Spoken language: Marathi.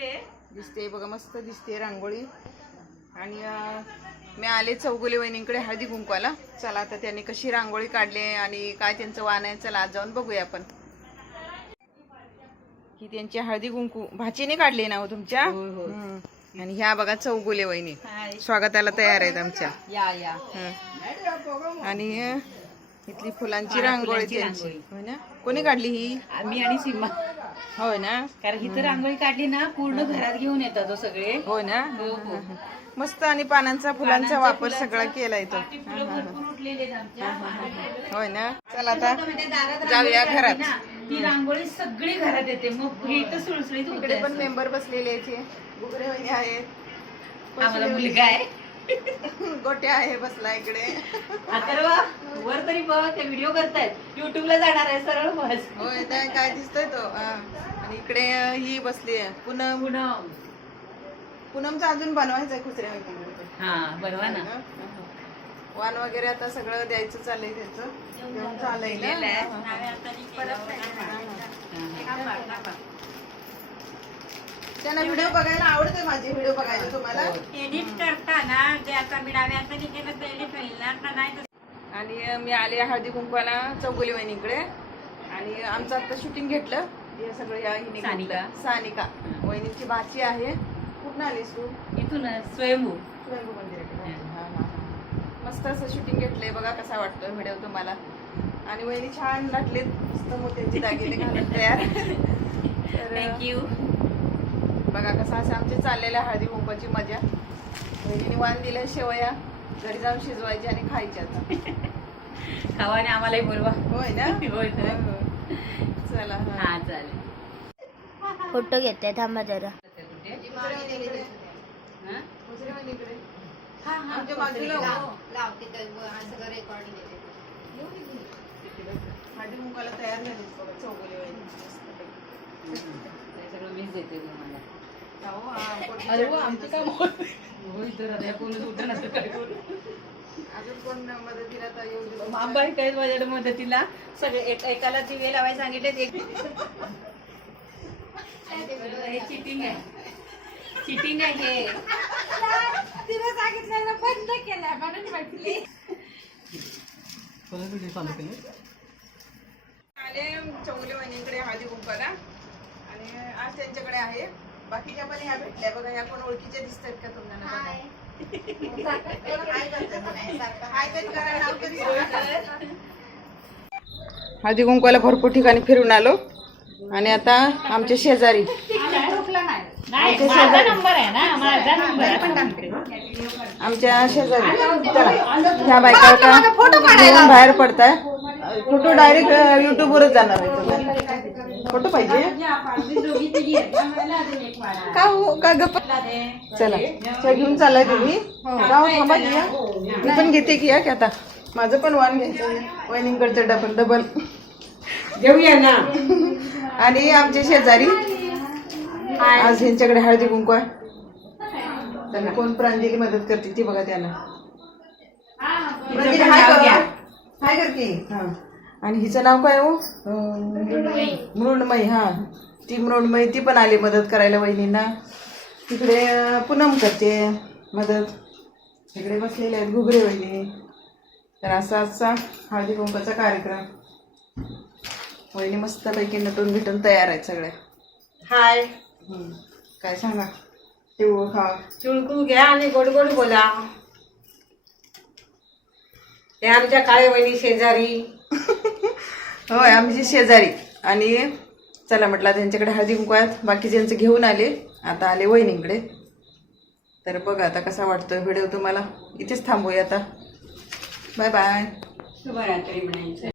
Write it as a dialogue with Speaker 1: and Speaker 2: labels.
Speaker 1: दिसते. बघा मस्त दिसते रांगोळी. आणि मी आले चौगुले वहिनींकडे हळदी कुंकवाला. चला आता त्यांनी कशी रांगोळी काढली आणि काय त्यांचं वाण आहे चला आज जाऊन बघूया आपण. ही त्यांची हळदी कुंकू भाचीने काढली ना हो तुमच्या. आणि ह्या बघा चौगुले वहिनी. स्वागताला तयार आहेत आमच्या.
Speaker 2: या या.
Speaker 1: आणि इथली फुलांची रांगोळी त्यांची. कोणी काढली ही?
Speaker 2: मी आणि सीमा.
Speaker 1: होय ना?
Speaker 2: कारण हिथं रांगोळी काढली ना पूर्ण घरात घेऊन येतात तो सगळे.
Speaker 1: होय ना?
Speaker 2: हो हो.
Speaker 1: मस्त आणि पानांचा फुलांचा वापर सगळा केलाय तो होय ना? चला आता
Speaker 2: म्हणजे
Speaker 1: जाऊया घरात.
Speaker 2: ही रांगोळी सगळी घरात येते. मग हे इथं सुळसुळीत
Speaker 1: इकडे पण मेंबर बसलेले आहेत हे. वहिनी आहेत.
Speaker 2: आम्हाला मुलगा आहे.
Speaker 1: गोट्या आहे बसला इकडे.
Speaker 2: अथर्वा वर तरी बघ ते व्हिडिओ करतायत. युट्यूबला जाणार आहे सरळ बस.
Speaker 1: होय त्या काय दिसतोय तो. हा. आणि इकडे ही बसली आहे. पूनम.
Speaker 2: पुन्हा
Speaker 1: पूनमचा अजून बनवायचं आहे खुचऱ्या वहिनीकडे
Speaker 2: हा बनवा ना.
Speaker 1: वाण वगैरे आता सगळं द्यायचं चाललंय त्यांचं. घेऊन चाललंय ना.
Speaker 2: दिलेलं आहे.
Speaker 1: हा, हा, हा.
Speaker 2: हा, हा.
Speaker 1: त्यांना व्हिडिओ बघायला आवडते माझे व्हिडिओ बघायला तुम्हाला?
Speaker 3: एडिट करताना जे आता मी डाव्याचं केलं ते एडिट होईल ना का नाही
Speaker 1: आणि मी आले हळदी कुंकवाला चौगुली वहिनीकडे आणि आमचं आता शूटिंग घेतलं. हे सगळं या हिने
Speaker 2: सानिका.
Speaker 1: घेतलं. सानिका. वहिनीची भाची आहे. कुठं आलीस तू?
Speaker 2: इथूनच स्वयंभू.
Speaker 1: स्वयंभू मंदिराकडे. हा, हा, हा. मस्त असं शूटिंग घेतलंय बघा कसा वाटतो व्हिडिओ तुम्हाला. आणि वहिनी छान नटलेत. मस्त मोत्याची दागिने घालून तयार. तर,
Speaker 2: थँक्यू
Speaker 1: बघा कसं असं आमची चाललेल्या हळदी कुंकवाची मजा वहिनीने वाण दिल्या शेवया घरी जाऊन शिजवायची आणि खायच्या आता
Speaker 2: खावा आणि आम्हालाही बोलवा
Speaker 1: होय ना
Speaker 2: होय.
Speaker 1: हो, हो. चला हा.
Speaker 2: चालेल
Speaker 4: फोटो घेते थांबा जरा.
Speaker 2: हा?
Speaker 1: दुसऱ्या वहिनीकडे. आमच्या बाजूला. हळदी कुंकवाला तयार झाली चौगुले.
Speaker 2: ते सगळं मीच देते तुम्हाला अरे आमची. काम कोणच उठं नसतं काय माझ्याकडे मदतीला? सगळे एक एकाला दिवे लावायला सांगितले एक हे चिटिंग आहे. चिटिंग आहे हे.
Speaker 3: तिने सांगितलेलं बंद केलं म्हणून म्हटली.
Speaker 1: आले चौगुले वहिनीकडे हळदी कुंकवाला आणि आज त्यांच्याकडे आहे. बाकीच्या पण ह्या भेटल्या. बघा ह्या कोण ओळखीच्या दिसत आहेत का तुम्हाला. हाय. तरी करा, नाव तरी सांगा. हळदी कुंकवाला भरपूर ठिकाणी फिरून आलो. आणि आता आमचे शेजारी.
Speaker 2: नाही माझा नंबर आहे ना माझा नंबर
Speaker 1: आमच्या शेजारी. चला. ह्या बायका आता घेऊन बाहेर पडताय. फोटो डायरेक्ट युट्यूब वरच जाणार आहे फोटो पाहिजे? का हो? का गप्प? चला चहा घेऊन चाललाय तुम्ही. जाऊ थांबा घ्या मी पण घेते की या की आता. माझं पण वाण घ्यायचं वहिनीकडचं डबल डबल.
Speaker 3: घेऊया ना.
Speaker 1: आणि आमचे शेजारी. आज ह्यांच्याकडे हळदी कुंकू आहे. त्यांना कोण प्रांजली मदत करते ती बघा त्यांना हाय कर हाय कर की हा. आणि हिचं नाव काय हो? मृण्मयी. हा. ती मृण्मयी ती पण आली मदत करायला वहिनींना. तिकडे पूनम करते मदत. इकडे बसलेले आहेत घुगरे वहिनी. तर असा असा हळदी कुंकाचा कार्यक्रम. वहिनी मस्तपैकी नटून बिटून तयार आहेत सगळ्या
Speaker 3: हाय.
Speaker 1: हम्म. काय सांगा? तिळगुळ खा
Speaker 3: चुळकू घ्या आणि गोड गोड बोला. ते आमच्या काळे वहिनी शेजारी.
Speaker 1: होय आमची शेजारी. आणि चला म्हटलं त्यांच्याकडे हळदी कुंकू आहेत बाकी ज्यांचं घेऊन आले आता आले वहिनीकडे. तर बघा आता कसा वाटतोय व्हिडिओ तुम्हाला. इथेच थांबूया आता. Bye bye.
Speaker 2: शुभरात्री म्हणायचं.